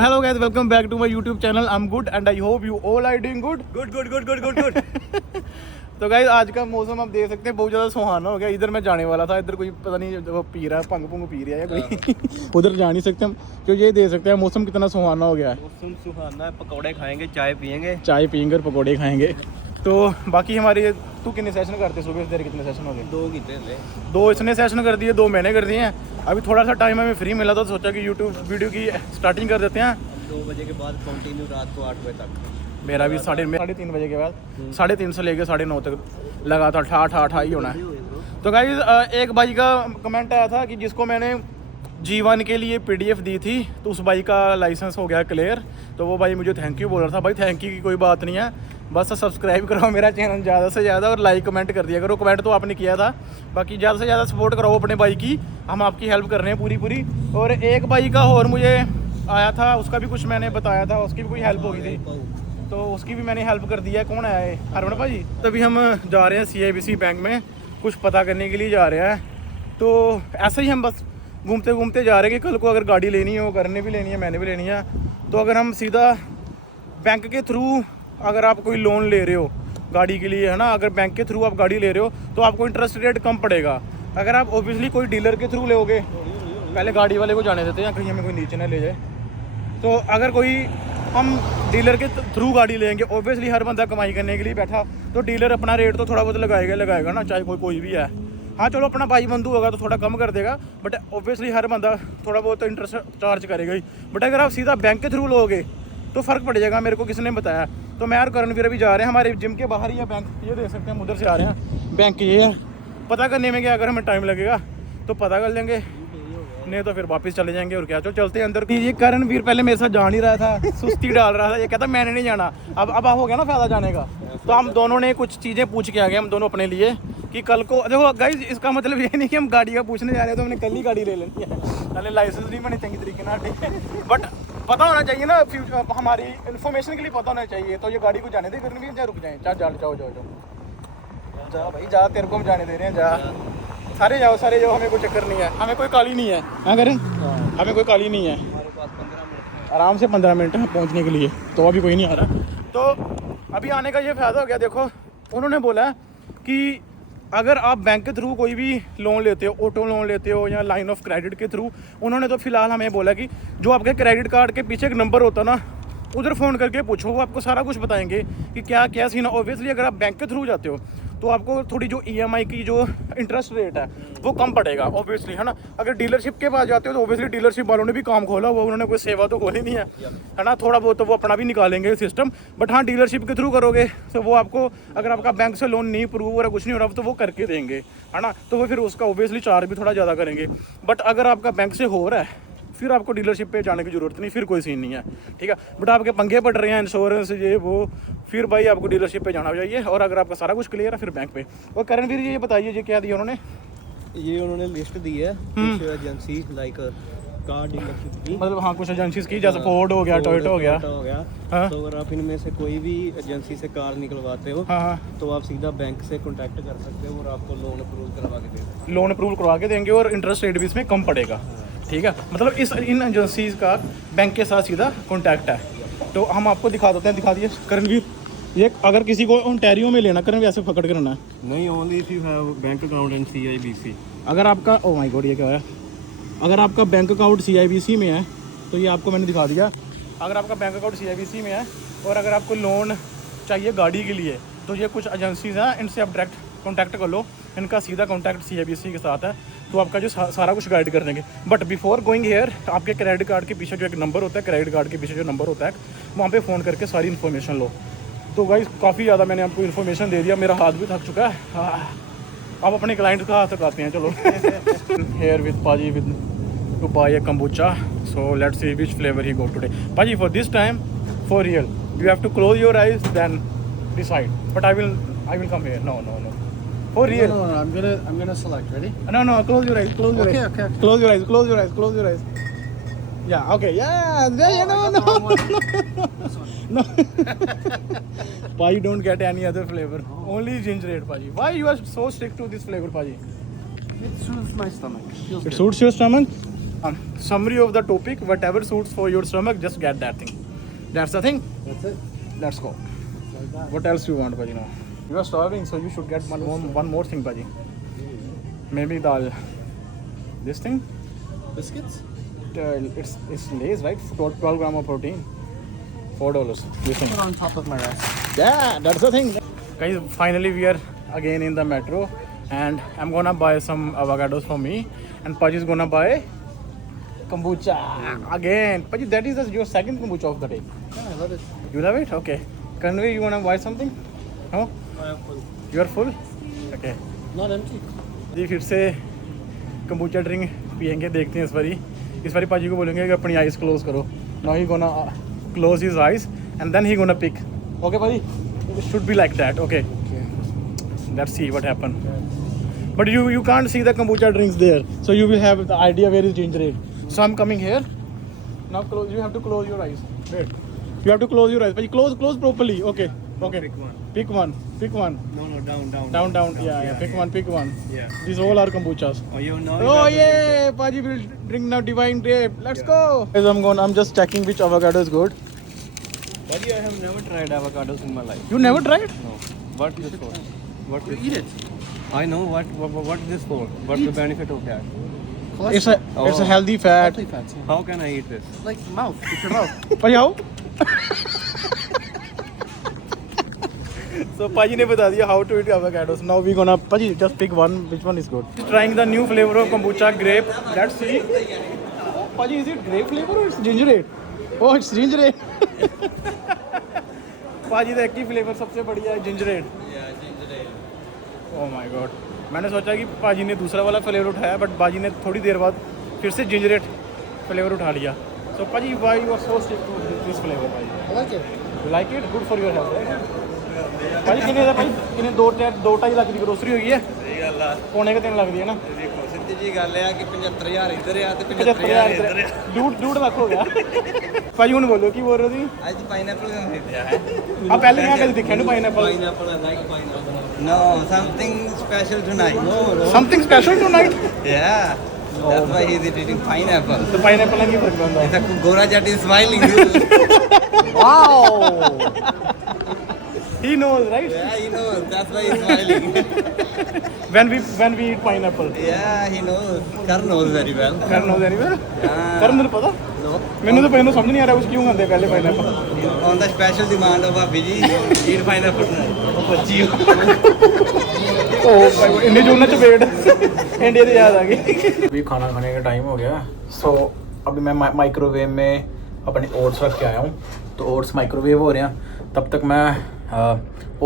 Hello guys, welcome back to my YouTube channel. I'm good and I hope you all are doing good. Good. तो guys आज का मौसम आप देख सकते हैं बहुत ज़्यादा सुहाना हो गया। इधर मैं जाने वाला था, इधर कोई पता नहीं वो पी रहा है, भंग पी रहा है कोई उधर जा नहीं सकते हम, तो ये देख सकते हैं मौसम कितना सुहाना हो गया है। मौसम सुहाना है, पकौड़े खाएंगे, चाय पियेंगे और पकौड़े खाएंगे। तो बाकी हमारे तू कितने सेशन करते सुबह से देर कितने सेशन हो गए? 2 इसने सेशन कर दिए, 2 मैंने कर दिए हैं। अभी थोड़ा सा टाइम हमें फ्री मिला तो सोचा कि यूट्यूब वीडियो की स्टार्टिंग कर देते हैं 2 बजे के बाद कंटिन्यू रात को 8 बजे तक। मेरा भी 3:30 बजे के बाद 3:30 से लेकर 9:30 तक लगातार ठा ही होना है। तो गाइस एक भाई का कमेंट आया था कि जिसको मैंने G1 के लिए PDF दी थी तो उस भाई का लाइसेंस हो गया क्लियर। तो वो भाई मुझे थैंक यू बोल रहा था। भाई थैंक यू की कोई बात नहीं है, बस सब्सक्राइब करो मेरा चैनल ज़्यादा से ज़्यादा और लाइक कमेंट कर दिया करो। कमेंट तो आपने किया था, बाकी ज़्यादा से ज़्यादा सपोर्ट करो अपने भाई की, हम आपकी हेल्प कर रहे हैं पूरी। और एक भाई का और मुझे आया था, उसका भी कुछ मैंने बताया था, उसकी भी कोई हेल्प हो गई थी तो उसकी भी मैंने हेल्प कर दिया है। कौन आया है? हरमन भाई। तभी हम जा रहे हैं CIBC बैंक में कुछ पता करने के लिए जा रहे हैं। तो ऐसे ही हम बस घूमते घूमते जा रहे हैं कि कल को अगर गाड़ी लेनी हो, करने भी लेनी है, मैंने भी लेनी है, तो अगर हम सीधा बैंक के थ्रू अगर आप कोई लोन ले रहे हो गाड़ी के लिए, है ना, अगर बैंक के थ्रू आप गाड़ी ले रहे हो तो आपको इंटरेस्ट रेट कम पड़ेगा। अगर आप ऑब्वियसली कोई डीलर के थ्रू लोगे, पहले गाड़ी वाले को जाने देते हैं कहीं हमें कोई नीचे ना ले जाए। तो अगर कोई हम डीलर के थ्रू गाड़ी लेंगे, ऑब्वियसली हर बंदा कमाई करने के लिए बैठा, तो डीलर अपना रेट तो थोड़ा बहुत लगाएगा ना, चाहे कोई भी है। हाँ चलो अपना भाई बंधु होगा तो थोड़ा कम कर देगा, बट ऑब्वियसली हर बंदा थोड़ा बहुत तो इंटरेस्ट चार्ज करेगा ही। बट अगर आप सीधा बैंक के थ्रू लोगे तो फ़र्क पड़ जाएगा। मेरे को किसने बताया, तो मैं और करणवीर अभी जा रहे हैं, हमारे जिम के बाहर ही है बैंक, ये देख सकते हैं, उधर से आ रहे हैं। बैंक ये है, पता करने में क्या, अगर हमें टाइम लगेगा तो पता कर लेंगे, नहीं तो फिर वापस चले जाएंगे। और क्या, चलो चलते हैं अंदर। ये करणवीर पहले मेरे साथ जा नहीं रहा था, सुस्ती डाल रहा था, ये कहता मैंने नहीं जाना। अब हो गया ना फायदा जाने का। तो हम दोनों ने कुछ चीज़ें पूछ के आ गए, हम दोनों अपने लिए, कि कल को देखो गाइस, इसका मतलब ये नहीं कि हम गाड़ी का पूछने जा रहे हैं तो हमने कल ही गाड़ी ले लेनी है, पहले लाइसेंस नहीं बने चंगी तरीके ना, ठीक है, बट पता होना चाहिए ना, फ्यूचर हमारी इन्फॉर्मेशन के लिए पता होना चाहिए। तो ये गाड़ी को जाने दे, करणवीर जा, रुक जाए, जाओ जा भाई जा, तेरे को हम जाने दे रहे हैं, जा सारे जाओ हमें कोई चक्कर नहीं है, हमें कोई काली नहीं है। हाँ करें, हमें कोई काली नहीं है, हमारे पास 15 मिनट आराम से 15 मिनट है पहुंचने के लिए। तो अभी कोई नहीं आ रहा। तो अभी आने का ये फ़ायदा हो गया, देखो उन्होंने बोला कि अगर आप बैंक के थ्रू कोई भी लोन लेते हो, ऑटो लोन लेते हो या लाइन ऑफ क्रेडिट के थ्रू, उन्होंने तो फ़िलहाल हमें बोला कि जो आपके क्रेडिट कार्ड के पीछे एक नंबर होता ना, उधर फ़ोन करके पूछो, वो आपको सारा कुछ बताएंगे कि क्या सीन है। ऑब्वियसली अगर आप बैंक के थ्रू जाते हो तो आपको थोड़ी जो EMI की जो इंटरेस्ट रेट है वो कम पड़ेगा, ऑब्वियसली, है ना। अगर डीलरशिप के पास जाते हो तो ऑब्वियसली डीलरशिप वालों ने भी काम खोला हुआ, उन्होंने कोई सेवा तो खोली नहीं है ना, थोड़ा बहुत तो वो अपना भी निकालेंगे सिस्टम। बट हाँ, डीलरशिप के थ्रू करोगे तो वो आपको, अगर आपका बैंक से लोन नहीं अप्रूव हो रहा, कुछ नहीं हो रहा, तो वो करके देंगे, है ना। तो वो फिर उसका ऑब्वियसली चार्ज भी थोड़ा ज़्यादा करेंगे। बट अगर आपका बैंक से हो रहा है फिर आपको डीलरशिप पे जाने की ज़रूरत नहीं, फिर कोई सीन नहीं है, ठीक है। बट आपके पंगे पड़ रहे हैं इंश्योरेंस ये वो, फिर भाई आपको डीलरशिप पे जाना चाहिए। और अगर आपका सारा कुछ क्लियर है फिर बैंक पे। और करणवीर ये बताइए, ये क्या दिया उन्होंने? ये उन्होंने लिस्ट दी है कुछ एजेंसी लाइक कार डीलरशिप की, मतलब हाँ कुछ एजेंसीज की, जैसे फोर्ड हो गया, टोयोटा हो गया। हाँ? तो अगर आप इनमें से कोई भी एजेंसी से कार निकलवाते हो, हाँ, तो आप सीधा बैंक से कॉन्टैक्ट कर सकते हो और आपको लोन अप्रूव करवा के देंगे। लोन अप्रूवल करवा के देंगे और इंटरेस्ट रेट भी इसमें कम पड़ेगा, ठीक है। मतलब इन एजेंसीज का बैंक के साथ सीधा कॉन्टैक्ट है। तो हम आपको दिखा देते हैं, दिखा दिए करणवीर। ये अगर किसी को ओंटारियो में लेना, करणवीर ऐसे पकड़ के रहना है, नहीं, only if you have bank account in CIBC। अगर आपका, ओ माय गॉड ये क्या है, अगर आपका बैंक अकाउंट CIBC में है तो ये आपको मैंने दिखा दिया। अगर आपका बैंक अकाउंट CIBC में है और अगर आपको लोन चाहिए गाड़ी के लिए, तो ये कुछ एजेंसीज हैं, इनसे आप डायरेक्ट कॉन्टैक्ट कर लो, इनका सीधा कॉन्टैक्ट CIBC के साथ है, तो आपका जो सारा कुछ गाइड कर देंगे। बट बिफोर गोइंग हेयर, आपके क्रेडिट कार्ड के पीछे जो एक नंबर होता है, क्रेडिट कार्ड के पीछे जो नंबर होता है, वहाँ पे फ़ोन करके सारी इन्फॉर्मेशन लो। तो गाइस काफ़ी ज़्यादा मैंने आपको इन्फॉर्मेशन दे दिया, मेरा हाथ भी थक चुका है। अब अपने क्लाइंट का हाथ थकाते हैं, चलो। हेयर विद पाजी with to buy a kombucha, so let's see which flavor he go today. Paji, for this time, for real, you have to close your eyes then decide. But I will come here. No. For real. No, I'm gonna select. Ready? No, close your eyes. Close your eyes. Okay. Close your eyes. Yeah, okay. Yeah, no. Paji, don't get any other flavor. Only ginger ale, Paji. Why you are so strict to this flavor, Paji? It suits my stomach. It suits your stomach? Summary of the topic: whatever suits for your stomach, just get that thing. That's the thing. That's it. Let's go. What else you want, Paji? Now you are starving, so you should get one more thing, Paji. Maybe this thing. Biscuits? It's Lay's, right? 12 gram of protein. $4. This thing. On top of my rice. Yeah, that's the thing. Guys, finally we are again in the metro, and I'm gonna buy some avocados for me, and Paji is gonna buy kombucha again. Paji, that is your second kombucha of the day. Yeah, I love it. You love it? Okay. Kanvi, you wanna buy something? No? I am full. You are full? Okay. Not empty. जी फिर से kombucha drink पियेंगे, देखते हैं इस बारी पाजी को बोलेंगे कि अपनी आइज़ क्लोज करो. Now he gonna close his eyes and then he gonna pick. Okay पाजी? It should be like that. Okay. Let's see what happen. But you can't see the kombucha drinks there, so you will have the idea where is ginger ale. So I'm coming here. Now close. You have to close your eyes. Wait. You have to close your eyes. But close properly. Okay. Okay. Pick one. Pick one. No, down. Down. Yeah. Pick one. Yeah. These all are kombuchas. Oh, you know. Oh yeah, Paji will drink now Divine Grape. Let's go. Guys, I'm just checking which avocado is good. Buddy, I have never tried avocados in my life. You never tried? No. What is this for? What you eat it? I know what is this for? What's the benefit of that? It's a healthy fat. How can I eat this? Like mouth, with your mouth. Paji how? So Paji ne bata diya how to eat avocados. Now we gonna Paji just pick one. Which one is good? Trying the new flavor of kombucha grape. Let's see. Paji, is it grape flavor or it's ginger ale? Oh, it's ginger ale. Paji the एक ही flavor सबसे बढ़िया है ginger ale. Yeah, ginger ale. Oh my god. मैंने सोचा कि पाजी ने दूसरा वाला फ्लेवर उठाया, बट बाजी ने थोड़ी देर बाद फिर से जिंजर एट फ्लेवर उठा लिया. सो पाजी, why you are so stick to this flavour पाजी? I like it. You like it? Good for your health. पाजी किन्ने ਦਾ ਭਾਈ ਕਿੰਨੇ 2.5 ਲੱਖ ਦੀ ਗਰੋਸਰੀ ਹੋਈ ਹੈ? ਸਹੀ ਗੱਲ ਆ. ਪੌਣੇ ਕਿ 3 ਲੱਖ ਦੀ ਹੈ ਨਾ? ਦੇਖੋ ਸਿੱਧੀ ਜੀ ਗੱਲ ਆ ਕਿ 75000 ਇੱਧਰ ਆ ਤੇ 75000 ਇੱਧਰ ਆ. ਡੂਢ ਲੱਖ ਹੋ ਗਿਆ. ਭਾਜੀ ਹੁਣ ਬੋਲੋ ਕੀ ਬੋਲ ਰਹੇ ਸੀ? ਅੱਜ ਪਾਈਨਐਪਲ ਖਰੀਦਿਆ ਹੈ. ਆ ਪਹਿਲੇ ਮੈਂ ਕਦੇ ਦੇਖਿਆ ਨਹੀਂ pineapple. Pineapple, I like pineapple. No, something special tonight. No. Something special tonight? Yeah. That's why he's eating pineapple. ਤੇ ਪਾਈਨਐਪਲ ਨਾਲ ਕੀ ਫਰਕ ਪੈਂਦਾ? It's a Gora Jat is smiling. Wow. He knows, right? Yeah, he knows. That's why he's smiling. When we eat pineapple. Yeah, he knows. Karan knows very well. Karan knows anywhere? Yeah. Karan ਨੂੰ ਪਤਾ? No. ਮੈਨੂੰ ਤਾਂ ਪਹਿਲਾਂ ਸਮਝ ਨਹੀਂ ਆ ਰਿਹਾ ਉਸ ਕਿਉਂ ਖਾਂਦੇ ਪਹਿਲੇ pineapple. On the special demand of Bhabhi ji, eat pineapple. ਉਹ ਬੱਚੀ ਉਹ ਭਾਈ ਇੰਨੇ ਜੋਨਾਂ ਚ ਵੇਟ इंडिया से याद आ गई. अभी खाना खाने का टाइम हो गया. सो अभी मैं माइक्रोवेव में अपने ओट्स रख के आया हूँ. तो ओट्स माइक्रोवेव हो रहे हैं. तब तक मैं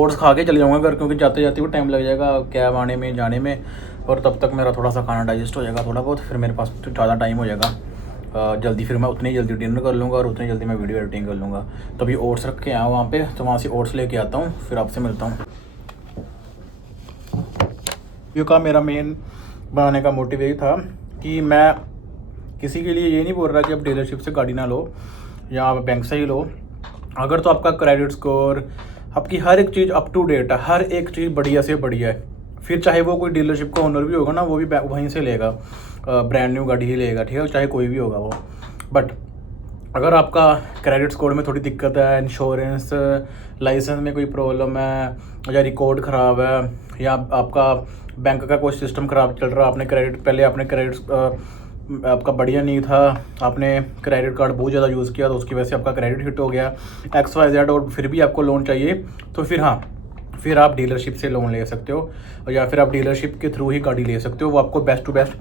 ओट्स खा के चले जाऊँगा घर, क्योंकि जाते जाते वो टाइम लग जाएगा कैब आने में जाने में, और तब तक मेरा थोड़ा सा खाना डाइजेस्ट हो जाएगा थोड़ा बहुत. फिर मेरे पास ज़्यादा टाइम हो जाएगा जल्दी. फिर मैं उतनी ही जल्दी डिनर कर लूँगा और उतनी जल्दी मैं वीडियो एडिटिंग कर लूँगा. तो अभी ओट्स रख के आया हूँ वहाँ पे, तो वहाँ से ओट्स लेके आता हूँ, फिर आपसे मिलता हूँ. ये का मेरा मेन बनाने का मोटिव यही था कि मैं किसी के लिए ये नहीं बोल रहा कि आप डीलरशिप से गाड़ी ना लो या आप बैंक से ही लो. अगर तो आपका क्रेडिट स्कोर, आपकी हर एक चीज़ अप टू डेट है, हर एक चीज़ बढ़िया से बढ़िया है, फिर चाहे वो कोई डीलरशिप का ओनर भी होगा ना, वो भी वहीं से लेगा, ब्रांड न्यू गाड़ी ही लेगा, ठीक है, चाहे कोई भी होगा वो. बट अगर आपका क्रेडिट स्कोर में थोड़ी दिक्कत है, इंश्योरेंस लाइसेंस में कोई प्रॉब्लम है, या रिकॉर्ड ख़राब है, या आपका बैंक का कोई सिस्टम ख़राब चल रहा है, आपने क्रेडिट आपका बढ़िया नहीं था, आपने क्रेडिट कार्ड बहुत ज़्यादा यूज़ किया तो उसकी वजह से आपका क्रेडिट हिट हो गया XYZ, और फिर भी आपको लोन चाहिए, तो फिर हाँ, फिर आप डीलरशिप से लोन ले सकते हो, या फिर आप डीलरशिप के थ्रू ही गाड़ी ले सकते हो. वो आपको बेस्ट टू बेस्ट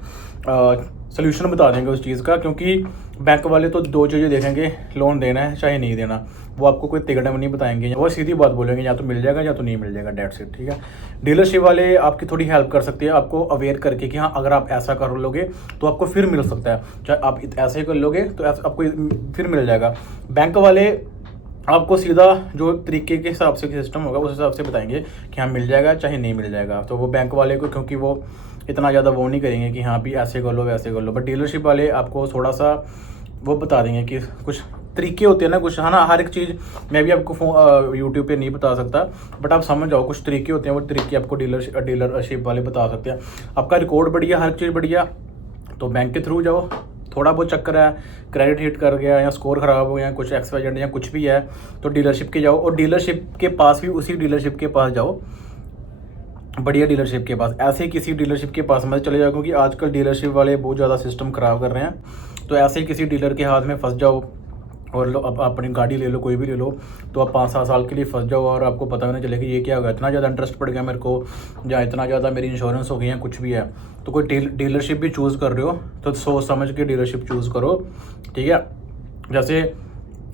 सोल्यूशन बता देंगे उस चीज़ का, क्योंकि बैंक वाले तो दो चीज़ें देखेंगे, लोन देना है चाहे नहीं देना. वो आपको कोई तिगड़म नहीं बताएंगे, वो सीधी बात बोलेंगे, या तो मिल जाएगा या तो नहीं मिल जाएगा, डेट्स इट, ठीक है. डीलरशिप वाले आपकी थोड़ी हेल्प कर सकते हैं, आपको अवेयर करके कि हाँ अगर आप ऐसा कर लोगे तो आपको फिर मिल सकता है, चाहे आप ऐसे ही कर लोगे तो आपको फिर मिल जाएगा. बैंक वाले आपको सीधा जो तरीके के हिसाब से सिस्टम होगा उस हिसाब से बताएंगे कि हाँ मिल जाएगा चाहे नहीं मिल जाएगा. तो वो बैंक वाले को, क्योंकि वो इतना ज़्यादा वो नहीं करेंगे कि हाँ भी ऐसे कर लो वैसे कर लो, बट डीलरशिप वाले आपको थोड़ा सा वो बता देंगे कि कुछ तरीके होते हैं ना, कुछ है ना, हर एक चीज़ मैं भी आपको यूट्यूब पे नहीं बता सकता, बट आप समझ जाओ कुछ तरीके होते हैं, वो तरीके आपको डीलरशिप वाले बता सकते हैं. आपका रिकॉर्ड बढ़िया, हर चीज़ बढ़िया, तो बैंक के थ्रू जाओ, थोड़ा बहुत चक्कर है, क्रेडिट हिट कर गया या स्कोर ख़राब हो गया, कुछ एक्सवाइजेड या कुछ भी है, तो डीलरशिप के जाओ, और डीलरशिप के पास भी उसी डीलरशिप के पास जाओ, बढ़िया डीलरशिप के पास। ऐसे किसी डीलरशिप के पास मत चले जाओ, क्योंकि आजकल डीलरशिप वाले बहुत ज़्यादा सिस्टम ख़राब कर रहे हैं। तो ऐसे किसी डीलर के हाथ में फंस जाओ और लो, अब अपनी गाड़ी ले लो, कोई भी ले लो, तो आप 5-7 साल के लिए फंस जाओ और आपको पता भी नहीं चलेगा ये क्या होगा, इतना ज़्यादा इंटरेस्ट पड़ गया मेरे को, या इतना ज़्यादा मेरी इंश्योरेंस हो गई है, कुछ भी है। तो कोई डीलरशिप भी चूज़ कर रहे हो तो सोच समझ के डीलरशिप चूज़ करो, ठीक है। जैसे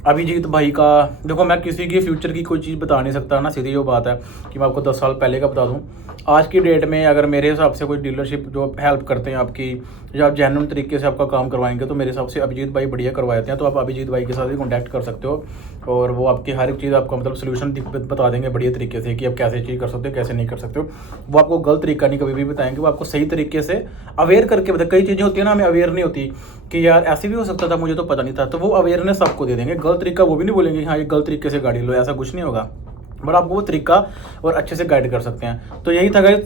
अभिजीत भाई का देखो, मैं किसी की फ्यूचर की कोई चीज़ बता नहीं सकता ना, सीधी जो बात है कि मैं आपको 10 साल पहले का बता दूं। आज की डेट में अगर मेरे हिसाब से कोई डीलरशिप जो हेल्प करते हैं आपकी, या आप जेन्युइन तरीके से आपका काम करवाएंगे, तो मेरे हिसाब से अभिजीत भाई बढ़िया करवाते हैं। तो आप अभिजीत भाई के साथ भी कॉन्टैक्ट कर सकते हो और वो आपकी हर एक चीज़ आपको मतलब सोल्यूशन बता देंगे बढ़िया तरीके से कि आप कैसे चीज़ कर सकते हो, कैसे नहीं कर सकते हो। वो आपको गलत तरीका नहीं कभी भी बताएंगे, वो आपको सही तरीके से अवेयर करके बताए। कई चीज़ें होती है ना, हमें अवेयर नहीं होती कि यार ऐसे भी हो सकता था, मुझे तो पता नहीं था, तो वो अवेयरनेस आपको दे देंगे। गलत तरीका वो भी नहीं बोलेंगे हाँ ये गलत तरीके से गाड़ी लो, ऐसा कुछ नहीं होगा, बट आपको वो तरीका और अच्छे से गाइड कर सकते हैं। तो यही था गाइस,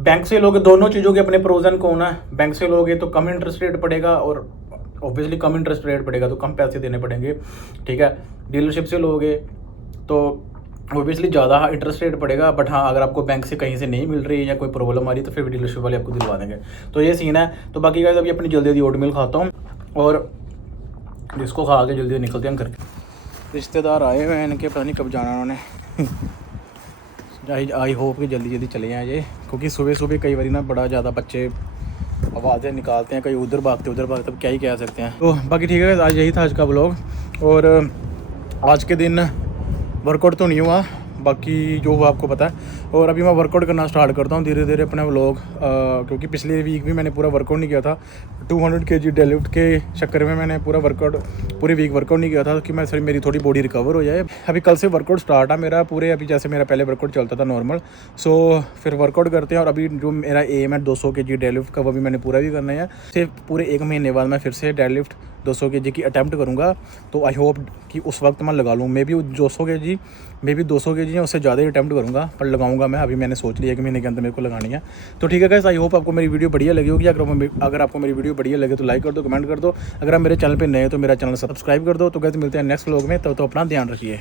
बैंक से लोगे, दोनों चीज़ों के अपने प्रोज एंड कॉन है। बैंक से लोगे तो कम इंटरेस्ट रेट पड़ेगा, और ऑब्वियसली कम इंटरेस्ट रेट पड़ेगा तो कम पैसे देने पड़ेंगे, ठीक है। डीलरशिप से लोगे तो ऑब्वियसली ज़्यादा इंटरेस्ट रेट पड़ेगा, बट हाँ अगर आपको बैंक से कहीं से नहीं मिल रही है या कोई प्रॉब्लम आ रही है तो फिर डीलरशिप वाले आपको दिलवा देंगे। तो ये सीन है। तो बाकी गाइस अभी अपनी जल्दी जल्दी ओट मिल खाता हूँ और जिसको खा के जल्दी निकलते हैं घर के। रिश्तेदार आए हुए हैं, इनके पता नहीं कब जाना उन्होंने। आई होप कि जल्दी जल्दी चले जाएँ ये, क्योंकि सुबह सुबह कई बार ना बड़ा ज़्यादा बच्चे आवाज़ें निकालते हैं, कहीं उधर भागते अब क्या ही कह सकते हैं। तो बाकी ठीक है, आज यही था आज का ब्लॉग। और आज के दिन वर्कआउट तो नहीं हुआ, बाकी जो हुआ आपको पता है। और अभी मैं वर्कआउट करना स्टार्ट करता हूँ धीरे धीरे अपना व्लॉग, क्योंकि पिछले वीक भी मैंने पूरा वर्कआउट नहीं किया था। 200 kg डेडलिफ्ट के चक्कर में मैंने पूरी वीक वर्कआउट नहीं किया था कि मैं मेरी थोड़ी बॉडी रिकवर हो जाए। अभी कल से वर्कआउट स्टार्ट है मेरा पूरे, अभी जैसे मेरा पहले वर्कआउट चलता था नॉर्मल, सो फिर वर्कआउट करते हैं। और अभी जो मेरा एम है 200 kg डेडलिफ्ट का, वो भी मैंने पूरा भी करना है। सिर्फ पूरे 1 महीने बाद मैं फिर से डेडलिफ्ट 200 kg की अटैम्प्ट करूँगा। तो आई होप कि उस वक्त मैं लगा लूँ, may be 200 kg, may be 200 kg है, उससे ज़्यादा ही अटैम्प्ट करूँगा, पर लगाऊंगा मैं। अभी मैंने सोच लिया 1 महीने के अंदर मेरे को लगानी है। तो ठीक है गाइस, आई होप आपको मेरी वीडियो बढ़िया लगी होगी। अगर आपको मेरी वीडियो बढ़िया लगे तो लाइक कर दो, कमेंट कर दो। अगर आप मेरे चैनल पे नए हो तो मेरा चैनल सब्सक्राइब कर दो। तो गाइस मिलते हैं नेक्स्ट व्लॉग में, तो अपना ध्यान रखिए।